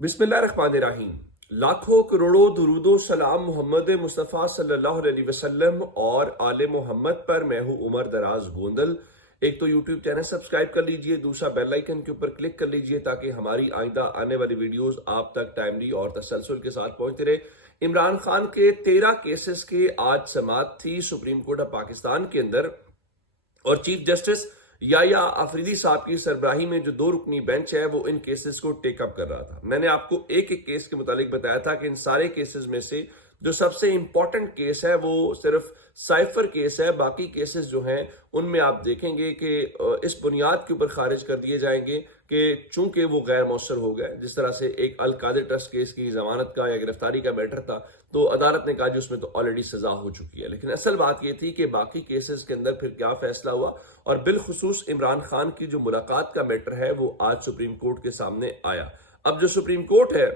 बिस्मिल्लाहिर्रहमानिर्रहीम। लाखों करोड़ों दुरूदो सलाम मोहम्मद मुस्तफ़ा सल्लल्लाहु अलैहि वसल्लम और आले मोहम्मद पर। मैं हूँ उमर दराज गोंदल। एक तो यूट्यूब चैनल सब्सक्राइब कर लीजिए, दूसरा बेल आइकन के ऊपर क्लिक कर लीजिए ताकि हमारी आइंदा आने वाली वीडियोस आप तक टाइमली और तसलसल के साथ पहुंचते रहे। इमरान खान के 13 केसेस की आज समाअत थी सुप्रीम कोर्ट ऑफ पाकिस्तान के अंदर, और चीफ जस्टिस याया अफरीदी साहब की सरबराही में जो 2 रुकनी बेंच है वो इन केसेस को टेक अप कर रहा था। मैंने आपको एक एक केस के मुतालिक बताया था कि इन सारे केसेस में से जो सबसे इंपॉर्टेंट केस है वो सिर्फ साइफर केस है। बाकी केसेस जो हैं उनमें आप देखेंगे कि इस बुनियाद के ऊपर खारिज कर दिए जाएंगे कि चूंकि वो गैर मौसर हो गए। जिस तरह से एक अल कादिर ट्रस्ट केस की जमानत का या गिरफ्तारी का मैटर था, तो अदालत ने कहा जी उसमें तो ऑलरेडी सजा हो चुकी है। लेकिन असल बात यह थी कि बाकी केसेस के अंदर फिर क्या फैसला हुआ, और बिलखुसूस इमरान खान की जो मुलाकात का मैटर है वो आज सुप्रीम कोर्ट के सामने आया। अब जो सुप्रीम कोर्ट है,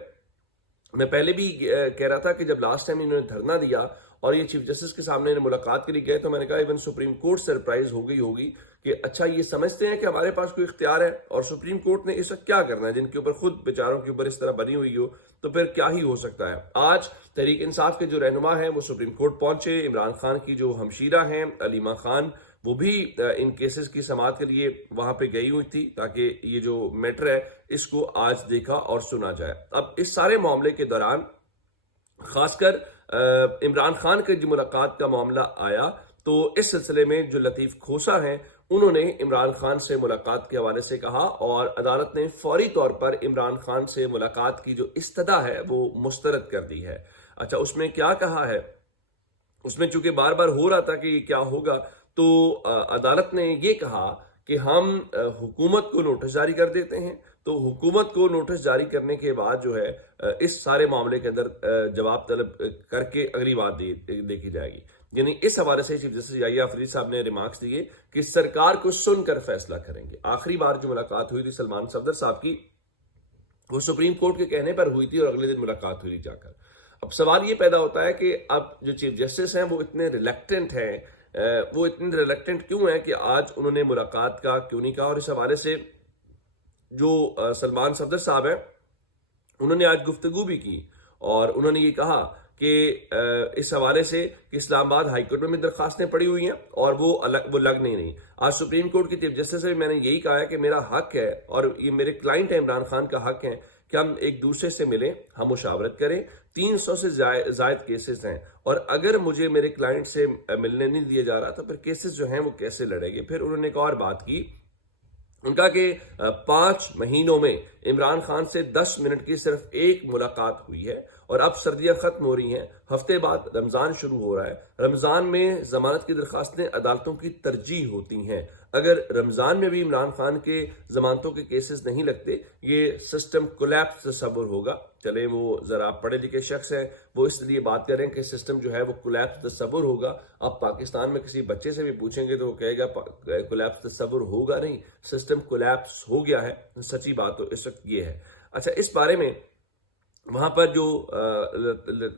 मैं पहले भी कह रहा था कि जब लास्ट टाइम इन्होंने धरना दिया और ये चीफ जस्टिस के सामने मुलाकात के लिए गए, तो मैंने कहा इवन सुप्रीम कोर्ट सरप्राइज हो गई होगी कि अच्छा ये समझते हैं कि हमारे पास कोई इख्तियार है और सुप्रीम कोर्ट ने इस वक्त क्या करना है। जिनके ऊपर खुद बेचारों के ऊपर इस तरह बनी हुई हो तो फिर क्या ही हो सकता है। आज तहरीक इंसाफ के जो रहनुमा हैं वो सुप्रीम कोर्ट पहुंचे। इमरान खान की जो हमशीरा हैं अलीमा खान, वो भी इन केसेस की समाअत के लिए वहां पे गई हुई थी ताकि ये जो मैटर है इसको आज देखा और सुना जाए। अब इस सारे मामले के दौरान खासकर इमरान खान की जो मुलाकात का मामला आया, तो इस सिलसिले में जो लतीफ खोसा हैं उन्होंने इमरान खान से मुलाकात के हवाले से कहा, और अदालत ने फौरी तौर पर इमरान खान से मुलाकात की जो इस्तदा है वो मुस्तरद कर दी है। अच्छा, उसमें क्या कहा है, उसमें चूंकि बार बार हो रहा था कि क्या होगा, तो अदालत ने ये कहा कि हम हुकूमत को नोटिस जारी कर देते हैं। तो हुकूमत को नोटिस जारी करने के बाद जो है इस सारे मामले के अंदर जवाब तलब करके अगली बात देखी जाएगी। यानी इस हवाले से चीफ जस्टिस याया अफरीदी साहब ने रिमार्क्स दिए कि सरकार को सुनकर फैसला करेंगे। आखिरी बार जो मुलाकात हुई थी सलमान सफदर साहब की, वो सुप्रीम कोर्ट के कहने पर हुई थी और अगले दिन मुलाकात हुई थी जाकर। अब सवाल ये पैदा होता है कि अब जो चीफ जस्टिस हैं वो इतने रिलेक्टेंट हैं, वो इतने रिलेक्टेंट क्यों हैं कि आज उन्होंने मुलाकात का क्यों नहीं कहा। और इस हवाले से जो सलमान सफदर साहब हैं उन्होंने आज गुफ्तगू भी की और उन्होंने ये कहा कि इस हवाले से कि इस्लामाबाद हाईकोर्ट में भी दरखास्तें पड़ी हुई हैं और वो लग नहीं रही। आज सुप्रीम कोर्ट की चीफ जस्टिस से भी मैंने यही कहा है कि मेरा हक है और ये मेरे क्लाइंट है इमरान खान का हक है कि हम एक दूसरे से मिलें, हम मुशावरत करें। 300 से जायद केसेस हैं और अगर मुझे मेरे क्लाइंट से मिलने नहीं दिया जा रहा तो फिर केसेस जो हैं वो कैसे लड़ेंगे। फिर उन्होंने एक और बात की, उनका कि 5 महीनों में इमरान खान से 10 मिनट की सिर्फ एक मुलाकात हुई है और अब सर्दियां खत्म हो रही हैं, हफ्ते बाद रमजान शुरू हो रहा है। रमजान में जमानत की दरखास्तें अदालतों की तरजीह होती हैं। अगर रमजान में भी इमरान खान के जमानतों के केसेस नहीं लगते, ये सिस्टम कोलैप्स तस्वुर होगा। चले वो जरा पढ़े लिखे शख्स हैं, वो इसलिए बात कर रहे हैं कि सिस्टम जो है वो कोलैप्स तस्वुर होगा। अब पाकिस्तान में किसी बच्चे से भी पूछेंगे तो वो कहेगा कोलैप्स तस्वुर होगा नहीं, सिस्टम कोलैप्स हो गया है। सच्ची बात तो इस वक्त ये है। अच्छा, इस बारे में वहां पर जो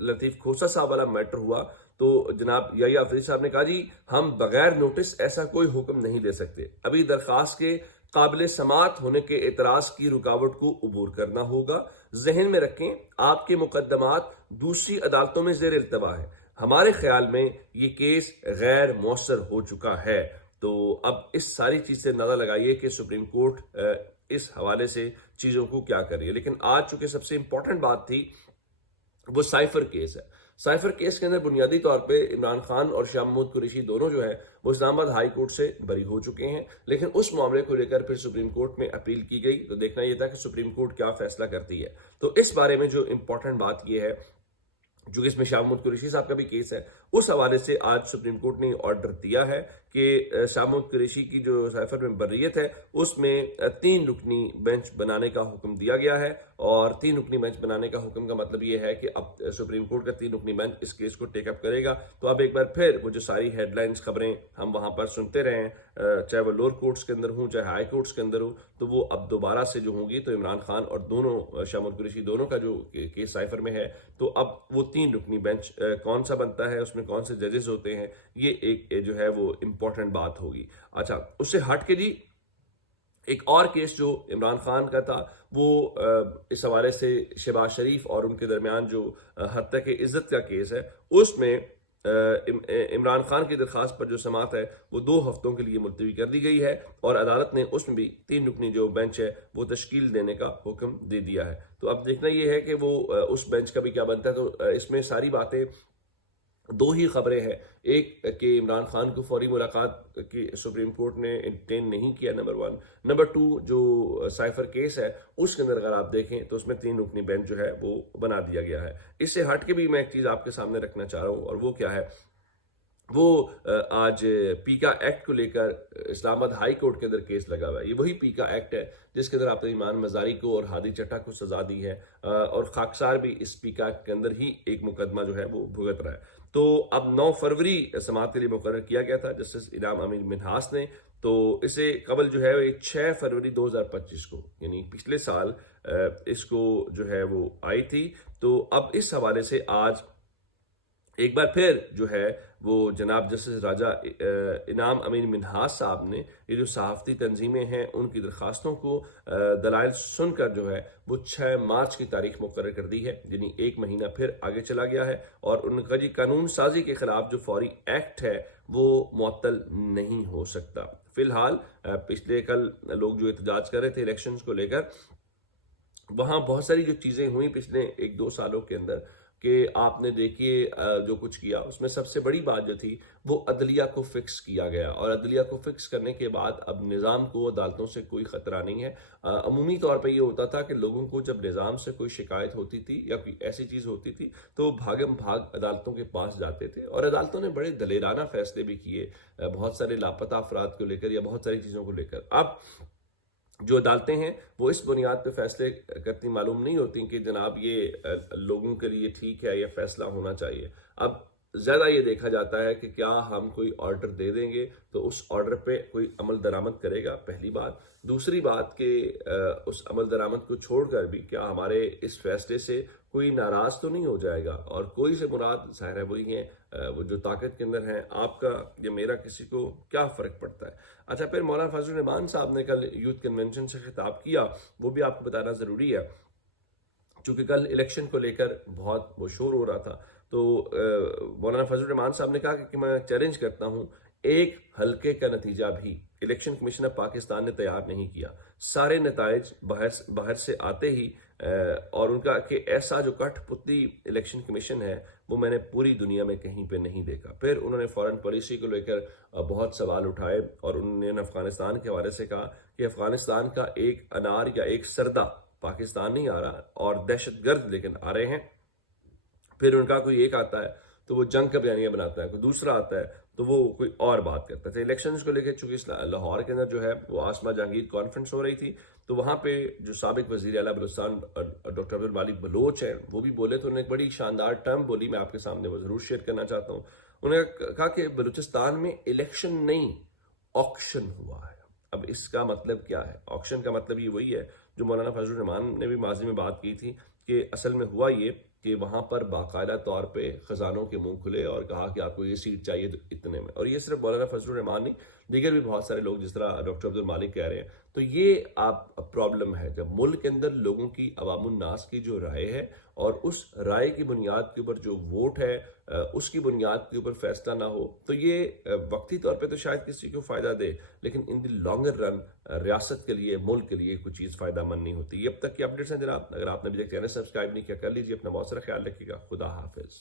लतीफ खोसा साहब वाला मैटर हुआ, तो जनाब याया अफरीदी साहब ने कहा जी हम बगैर नोटिस ऐसा कोई हुक्म नहीं दे सकते। अभी दरखास्त के काबिल समात होने के एतराज की रुकावट को अबूर करना होगा। जहन में रखें आपके मुकदमात दूसरी अदालतों में जेर इल्तवा है। हमारे ख्याल में ये केस गैर मौसर हो चुका है। तो अब इस सारी चीज से अंदाजा लगाइए कि सुप्रीम कोर्ट इस हवाले से चीजों को क्या कर रही है। लेकिन आज चूंकि सबसे इंपॉर्टेंट बात थी वो साइफर केस है। साइफर केस के अंदर बुनियादी तौर पे इमरान खान और शाह महमूद कुरैशी दोनों जो है वो इस्लामाबाद हाई कोर्ट से बरी हो चुके हैं, लेकिन उस मामले को लेकर फिर सुप्रीम कोर्ट में अपील की गई। तो देखना यह था कि सुप्रीम कोर्ट क्या फैसला करती है। तो इस बारे में जो इंपॉर्टेंट बात यह है, जो इसमें शाह महमूद कुरैशी साहब का भी केस है, उस हवाले से आज सुप्रीम कोर्ट ने ऑर्डर दिया है कि शाह महमूद कुरैशी की जो साइफर में बर्रियत है उसमें 3 रुकनी बेंच बनाने का हुक्म दिया गया है। और 3 रुकनी बेंच बनाने का हुक्म का मतलब ये है कि अब सुप्रीम कोर्ट का 3 रुकनी बेंच इस केस को टेकअप करेगा। तो अब एक बार फिर वो जो सारी हेडलाइंस खबरें हम वहां पर सुनते रहे, चाहे वो लोअर कोर्ट्स के अंदर हूँ चाहे हाई कोर्ट्स के अंदर हो, तो वो अब दोबारा से जो होंगी तो इमरान खान और दोनों शाह महमूद कुरैशी दोनों का जो केस साइफर में है, तो अब वो 3 रुकनी बेंच कौन सा बनता है, उसमें कौन से जजेस होते हैं, ये एक जो है वो इंपॉर्टेंट बात होगी। अच्छा, उससे हट के जी ایک اور کیس جو عمران خان کا تھا وہ اس حوالے سے شہباز شریف اور ان کے درمیان جو حتیٰ کہ عزت کا کیس ہے، اس میں عمران خان کی درخواست پر جو سماعت ہے وہ 2 ہفتوں کے لیے ملتوی کر دی گئی ہے، اور عدالت نے اس میں بھی 3 رکنی جو بینچ ہے وہ تشکیل دینے کا حکم دے دیا ہے۔ تو اب دیکھنا یہ ہے کہ وہ اس بینچ کا بھی کیا بنتا ہے۔ تو اس میں ساری باتیں 2 ہی خبریں ہیں، ایک کہ عمران خان کو فوری ملاقات کی سپریم کورٹ نے انٹرٹین نہیں کیا، نمبر 1، نمبر 2 جو سائفر کیس ہے اس کے اندر اگر آپ دیکھیں تو اس میں 3 رکنی بینچ جو ہے وہ بنا دیا گیا ہے۔ اس سے ہٹ کے بھی میں ایک چیز آپ کے سامنے رکھنا چاہ رہا ہوں، اور وہ کیا ہے، وہ آج پیکا ایکٹ کو لے کر اسلام آباد ہائی کورٹ کے اندر کیس لگا ہوا ہے۔ یہ وہی پیکا ایکٹ ہے جس کے اندر آپ نے ایمان مزاری کو اور ہادی چٹھا کو سزا دی ہے، اور خاکسار بھی اس پیکا ایکٹ کے اندر ہی ایک مقدمہ جو ہے وہ بھگت رہا ہے۔ تو اب 9 فروری سماعت کے لیے مقرر کیا گیا تھا جسٹس انعام امین منہاس نے، تو اسے قبل جو ہے 6 فروری 2025 کو، یعنی پچھلے سال اس کو جو ہے وہ آئی تھی۔ تو اب اس حوالے سے آج ایک بار پھر جو ہے وہ جناب جسٹس راجہ انعام امین منہاس صاحب نے یہ جو صحافتی تنظیمیں ہیں ان کی درخواستوں کو دلائل سن کر جو ہے وہ 6 مارچ کی تاریخ مقرر کر دی ہے، یعنی 1 مہینہ پھر آگے چلا گیا ہے، اور ان کا قانون سازی کے خلاف جو فوری ایکٹ ہے وہ معطل نہیں ہو سکتا۔ فی الحال پچھلے کل لوگ جو احتجاج کر رہے تھے الیکشنز کو لے کر، وہاں بہت ساری جو چیزیں ہوئیں پچھلے 1-2 سالوں کے اندر کہ آپ نے دیکھیے جو کچھ کیا، اس میں سب سے بڑی بات جو تھی وہ عدلیہ کو فکس کیا گیا، اور عدلیہ کو فکس کرنے کے بعد اب نظام کو عدالتوں سے کوئی خطرہ نہیں ہے۔ عمومی طور پہ یہ ہوتا تھا کہ لوگوں کو جب نظام سے کوئی شکایت ہوتی تھی یا کوئی ایسی چیز ہوتی تھی تو وہ بھاگم بھاگ عدالتوں کے پاس جاتے تھے، اور عدالتوں نے بڑے دلیرانہ فیصلے بھی کیے بہت سارے لاپتہ افراد کو لے کر یا بہت ساری چیزوں کو لے کر۔ اب جو عدالتیں ہیں وہ اس بنیاد پہ فیصلے کرتی معلوم نہیں ہوتی کہ جناب یہ لوگوں کے لیے ٹھیک ہے یا فیصلہ ہونا چاہیے۔ اب زیادہ یہ دیکھا جاتا ہے کہ کیا ہم کوئی آرڈر دے دیں گے تو اس آرڈر پہ کوئی عمل درآمد کرے گا، پہلی بات۔ دوسری بات کہ اس عمل درآمد کو چھوڑ کر بھی کیا ہمارے اس فیصلے سے کوئی ناراض تو نہیں ہو جائے گا، اور کوئی سے مراد ظاہر ہے وہی ہیں وہ جو طاقت کے اندر ہیں، آپ کا یا میرا کسی کو کیا فرق پڑتا ہے۔ اچھا، پھر مولانا فضل الرحمان صاحب نے کل یوتھ کنونشن سے خطاب کیا، وہ بھی آپ کو بتانا ضروری ہے، چونکہ کل الیکشن کو لے کر بہت وہ شور ہو رہا تھا۔ تو مولانا فضل الرحمان صاحب نے کہا کہ میں چیلنج کرتا ہوں، ایک حلقے کا نتیجہ بھی الیکشن کمیشن آف پاکستان نے تیار نہیں کیا، سارے نتائج باہر سے آتے ہی، اور ان کا کہ ایسا جو کٹھ پتلی الیکشن کمیشن ہے وہ میں نے پوری دنیا میں کہیں پہ نہیں دیکھا۔ پھر انہوں نے فورن پالیسی کو لے کر بہت سوال اٹھائے، اور انہوں نے افغانستان کے حوالے سے کہا کہ افغانستان کا ایک انار یا ایک سردہ پاکستان نہیں آ رہا، اور دہشت گرد لیکن آ رہے ہیں۔ پھر ان کا کوئی ایک آتا ہے تو وہ جنگ کا بیانیہ بناتا ہے، کوئی دوسرا آتا ہے تو وہ کوئی اور بات کرتا ہے۔ الیکشنز کو لے کے چونکہ لاہور کے اندر جو ہے وہ آسما جہانگیر کانفرنس ہو رہی تھی، تو وہاں پہ جو سابق وزیر اعلیٰ بلوچستان ڈاکٹر عبد المالک بلوچ ہیں وہ بھی بولے، تو انہوں نے ایک بڑی شاندار ٹرم بولی، میں آپ کے سامنے وہ ضرور شیئر کرنا چاہتا ہوں۔ انہوں نے کہا کہ بلوچستان میں الیکشن نہیں، آکشن ہوا ہے۔ اب اس کا مطلب کیا ہے؟ آکشن کا مطلب یہ وہی ہے جو مولانا فضل الرحمان نے بھی ماضی میں بات کی تھی، کہ اصل میں ہوا یہ کہ وہاں پر باقاعدہ طور پہ خزانوں کے منہ کھلے اور کہا کہ آپ کو یہ سیٹ چاہیے تو اتنے میں، اور یہ صرف مولانا فضل الرحمان نہیں، دیگر بھی بہت سارے لوگ جس طرح ڈاکٹر عبد المالک کہہ رہے ہیں۔ تو یہ آپ پرابلم ہے جب ملک کے اندر لوگوں کی، عوام الناس کی جو رائے ہے، اور اس رائے کی بنیاد کے اوپر جو ووٹ ہے اس کی بنیاد کے اوپر فیصلہ نہ ہو، تو یہ وقتی طور پہ تو شاید کسی کو فائدہ دے، لیکن ان دی لانگر رن ریاست کے لیے، ملک کے لیے کوئی چیز فائدہ مند نہیں ہوتی۔ یہ اب تک کی اپڈیٹس ہیں جناب، اگر آپ نے ابھی تک چینل سبسکرائب نہیں کیا کر لیجیے، اپنا بہت سارا خیال رکھیے گا۔ خدا حافظ۔